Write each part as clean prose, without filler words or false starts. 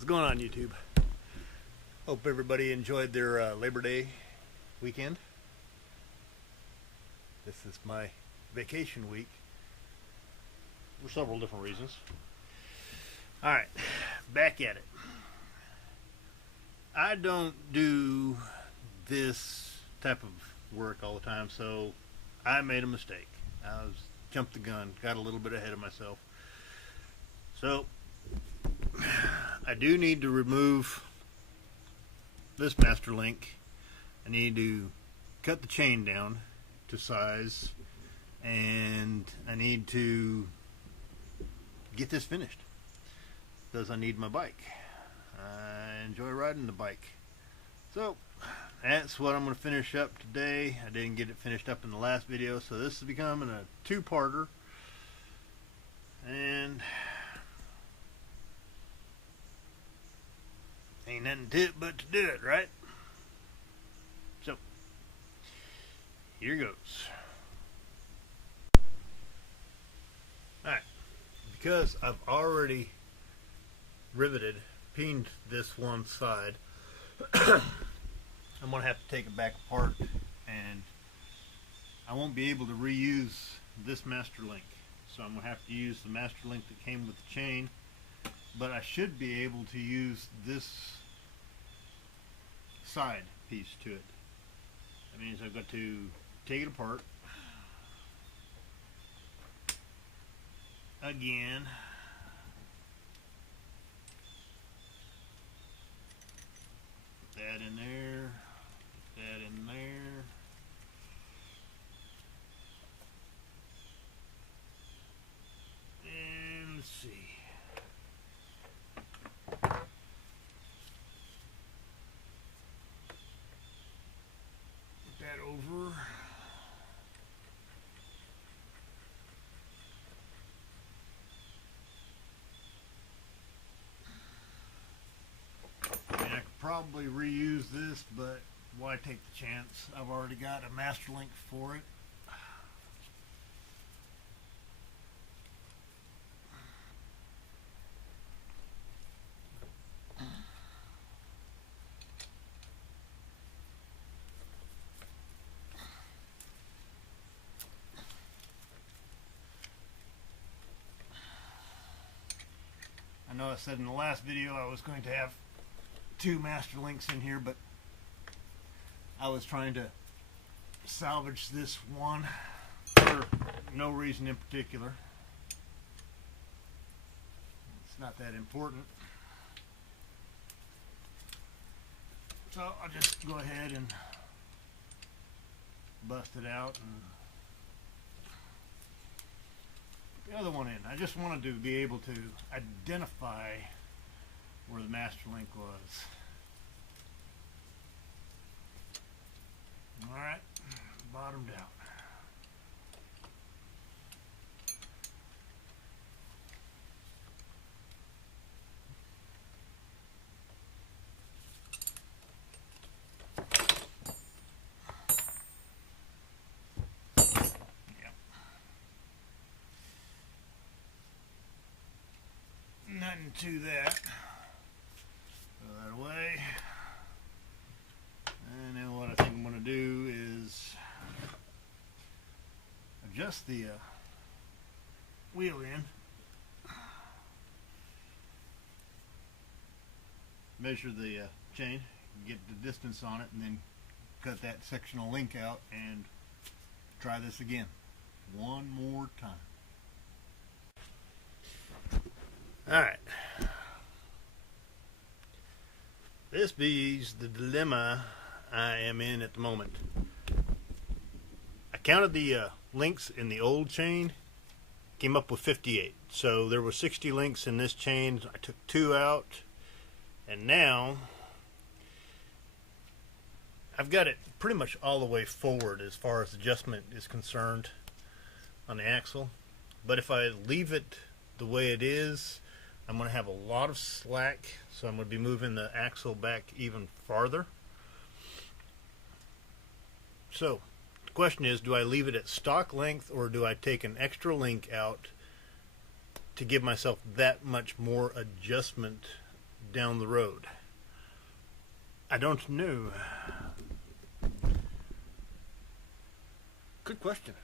What's going on, YouTube? Hope everybody enjoyed their Labor Day weekend. This is my vacation week for several different reasons. Alright, back at it. I don't do this type of work all the time, so I made a mistake. I jumped the gun, got a little bit ahead of myself. So I do need to remove this master link. I need to cut the chain down to size, and I need to get this finished because I need my bike. I enjoy riding the bike. So that's what I'm going to finish up today. I didn't get it finished up in the last video, so this is becoming a two-parter. And ain't nothing to it but to do it, right? So here goes. Alright, because I've already peened this one side, I'm going to have to take it back apart, and I won't be able to reuse this master link. So I'm going to have to use the master link that came with the chain, but I should be able to use this side piece to it. That means I've got to take it apart again, put that in there, put that in there, and let's see. Over. I mean, I could probably reuse this, but why take the chance? I've already got a master link for it. I know I said in the last video I was going to have two master links in here, but I was trying to salvage this one for no reason in particular. It's not that important. So I'll just go ahead and bust it out and the other one in. I just wanted to be able to identify where the master link was. Alright, bottomed out. Nothing to that. Throw that away. And then what I think I'm going to do is adjust the wheel in, measure the chain, get the distance on it, and then cut that sectional link out and try this again one more time. Alright, this be's the dilemma I am in at the moment. I counted the links in the old chain, came up with 58. So there were 60 links in this chain. I took 2 out, and now I've got it pretty much all the way forward as far as adjustment is concerned on the axle. But if I leave it the way it is, I'm going to have a lot of slack, so I'm going to be moving the axle back even farther. So the question is, do I leave it at stock length, or do I take an extra link out to give myself that much more adjustment down the road? I don't know. Good question.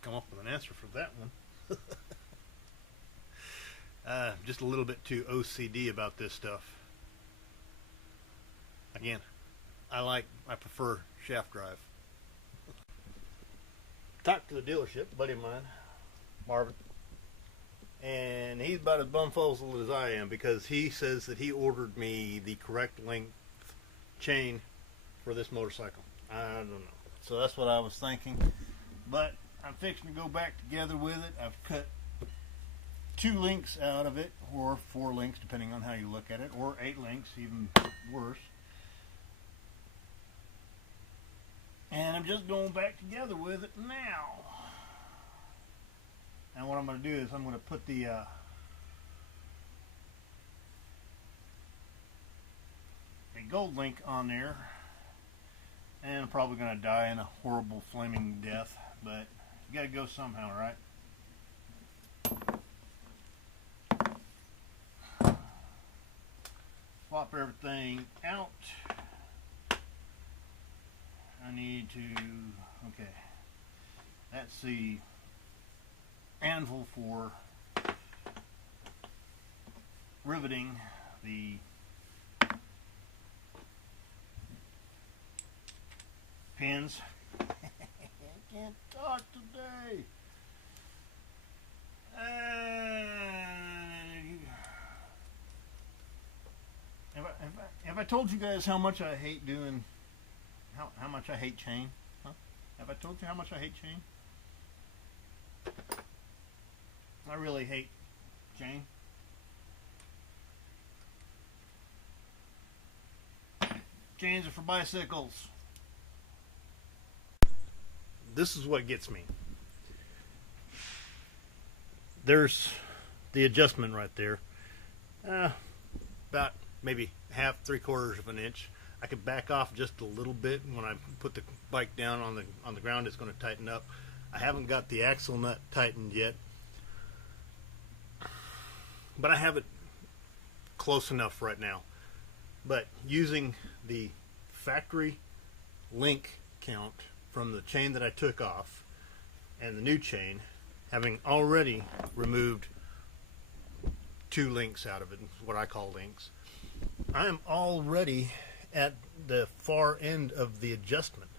Come up with an answer for that one. Just a little bit too OCD about this stuff. Again, I prefer shaft drive. Talked to the dealership, a buddy of mine, Marvin, and he's about as bumfuzzled as I am because he says that he ordered me the correct length chain for this motorcycle. I don't know. So that's what I was thinking. But I'm fixing to go back together with it. I've cut 2 links out of it, or 4 links depending on how you look at it, or 8 links, even worse. And I'm just going back together with it now. And what I'm going to do is I'm going to put the gold link on there. And I'm probably going to die in a horrible flaming death. But you got to go somehow, right? Swap everything out. I need to, okay, that's the anvil for riveting the pins. I can't talk today. Have I told you guys how much I hate doing, how much I hate chain? Huh? Have I told you how much I hate chain? I really hate chain. Chains are for bicycles. This is what gets me. There's the adjustment right there. About maybe half, 3/4 of an inch. I could back off just a little bit. When I put the bike down on the ground, it's going to tighten up. I haven't got the axle nut tightened yet, but I have it close enough right now. But using the factory link count from the chain that I took off and the new chain, having already removed 2 links out of it, what I call links, I am already at the far end of the adjustment.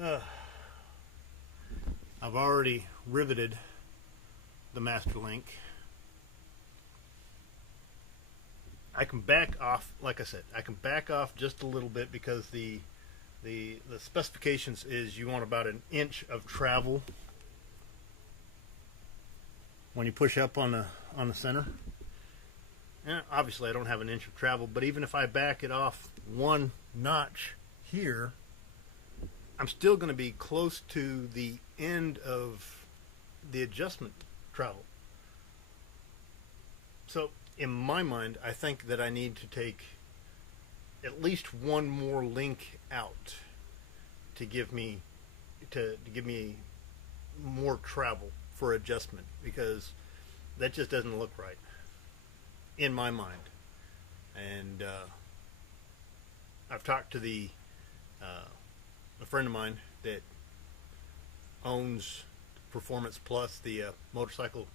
I've already riveted the master link. I can back off, like I said, I can back off just a little bit because the specifications is you want about 1 inch of travel when you push up on the center. And obviously I don't have 1 inch of travel, but even if I back it off 1 notch here, I'm still going to be close to the end of the adjustment travel. So in my mind, I think that I need to take at least 1 more link out to give me more travel for adjustment, because that just doesn't look right in my mind. And I've talked to a friend of mine that owns Performance Plus, the motorcycle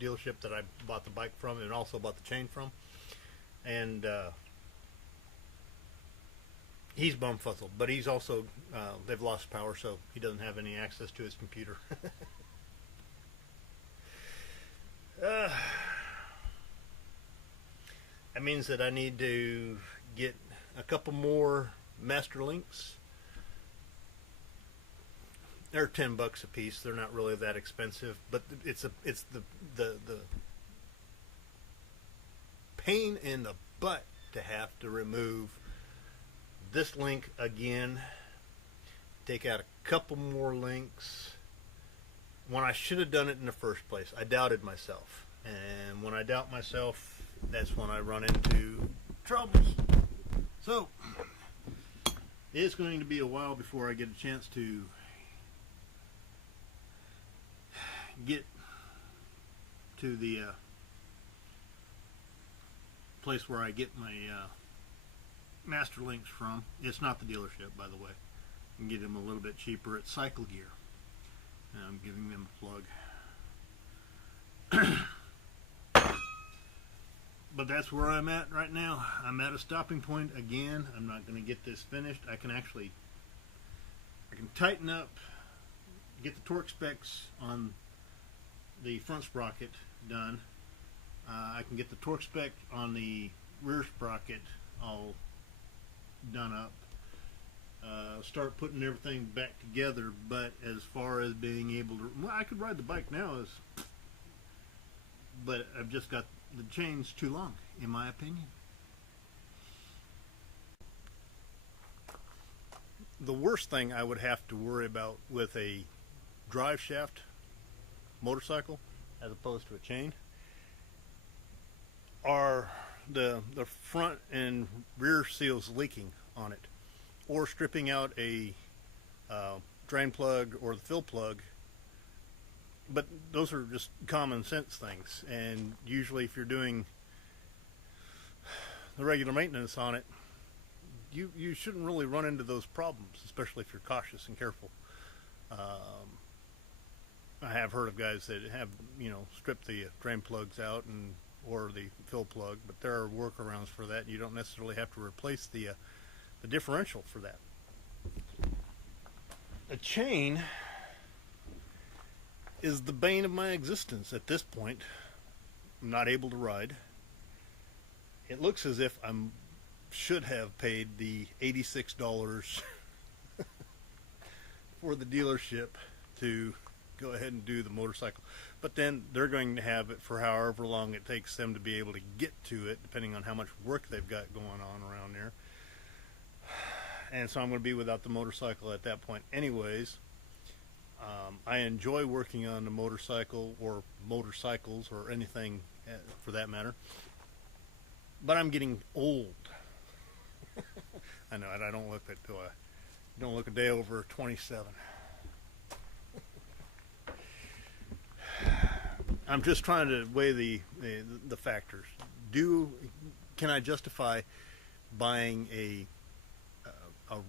dealership that I bought the bike from and also bought the chain from, and he's bumfuzzled, but he's also they've lost power, so he doesn't have any access to his computer. That means that I need to get a couple more master links. They're $10 a piece. They're not really that expensive, but it's the pain in the butt to have to remove this link again, take out a couple more links when I should have done it in the first place. I doubted myself, and when I doubt myself, that's when I run into troubles. So it's going to be a while before I get a chance to get to the place where I get my master links from. It's not the dealership, by the way. You can get them a little bit cheaper at Cycle Gear. And I'm giving them a plug. But that's where I'm at right now. I'm at a stopping point again. I'm not going to get this finished. I can tighten up, get the torque specs on the front sprocket done. I can get the torque spec on the rear sprocket all done up. Start putting everything back together. But as far as being able to, well, I could ride the bike now, but I've just got the chain's too long, in my opinion. The worst thing I would have to worry about with a drive shaft motorcycle, as opposed to a chain, are the front and rear seals leaking on it, or stripping out a drain plug or the fill plug. But those are just common sense things, and usually if you're doing the regular maintenance on it, you shouldn't really run into those problems, especially if you're cautious and careful. I have heard of guys that have, stripped the drain plugs out or the fill plug, but there are workarounds for that. You don't necessarily have to replace the differential for that. A chain is the bane of my existence at this point. I'm not able to ride. It looks as if I should have paid the $86 for the dealership to go ahead and do the motorcycle, but then they're going to have it for however long it takes them to be able to get to it, depending on how much work they've got going on around there. And so I'm going to be without the motorcycle at that point anyways. I enjoy working on the motorcycle or motorcycles or anything for that matter, but I'm getting old. I know it. I don't look a day over 27. I'm just trying to weigh the factors. Can I justify buying a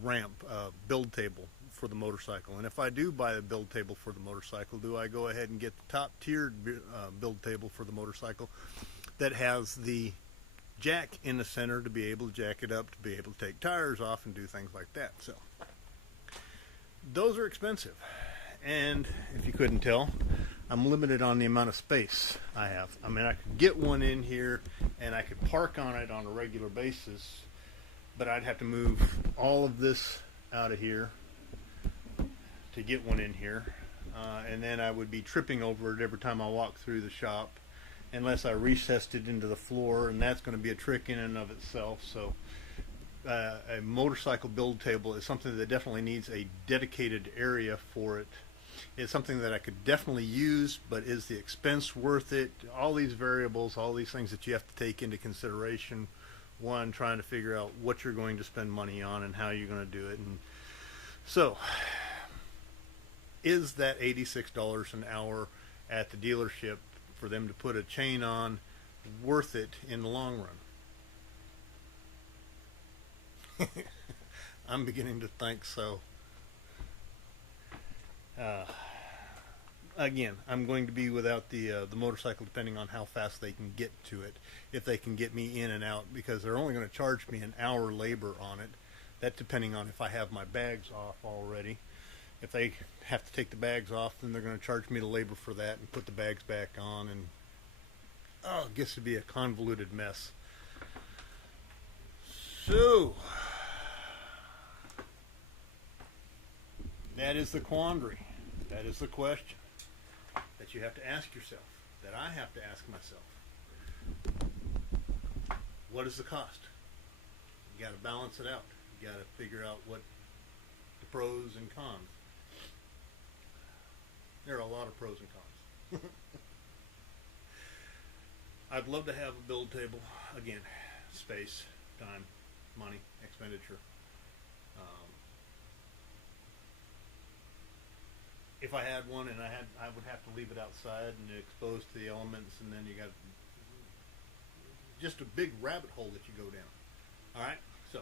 ramp build table for the motorcycle? And if I do buy a build table for the motorcycle, do I go ahead and get the top tiered build table for the motorcycle that has the jack in the center to be able to jack it up, to be able to take tires off and do things like that? So those are expensive, and if you couldn't tell, I'm limited on the amount of space I have. I mean, I could get one in here and I could park on it on a regular basis, but I'd have to move all of this out of here to get one in here, and then I would be tripping over it every time I walk through the shop, unless I recessed it into the floor, and that's going to be a trick in and of itself. So a motorcycle build table is something that definitely needs a dedicated area for it. It's something that I could definitely use, but is the expense worth it? All these variables, all these things that you have to take into consideration. One, trying to figure out what you're going to spend money on and how you're going to do it. And so, is that $86 an hour at the dealership for them to put a chain on worth it in the long run? I'm beginning to think so. Again, I'm going to be without the motorcycle, depending on how fast they can get to it, if they can get me in and out, because they're only going to charge me an hour labor on it. That depending on if I have my bags off already. If they have to take the bags off, then they're going to charge me the labor for that and put the bags back on, and it gets to be a convoluted mess. So that is the quandary. That is the question that you have to ask yourself, that I have to ask myself. What is the cost? You got to balance it out. You got to figure out what the pros and cons. There are a lot of pros and cons. I'd love to have a build table. Again, space, time, money, expenditure. if I had one, and I would have to leave it outside and exposed to the elements, and then you got just a big rabbit hole that you go down. All right, so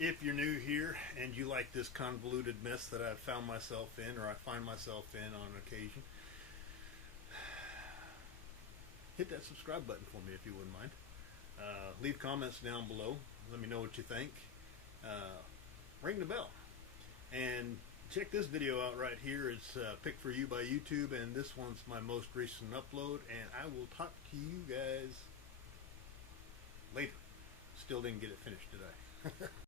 if you're new here and you like this convoluted mess that I've found myself in, or I find myself in on occasion, hit that subscribe button for me if you wouldn't mind. Leave comments down below. Let me know what you think. Ring the bell. And check this video out right here. It's picked for you by YouTube, and this one's my most recent upload, and I will talk to you guys later. Still didn't get it finished today.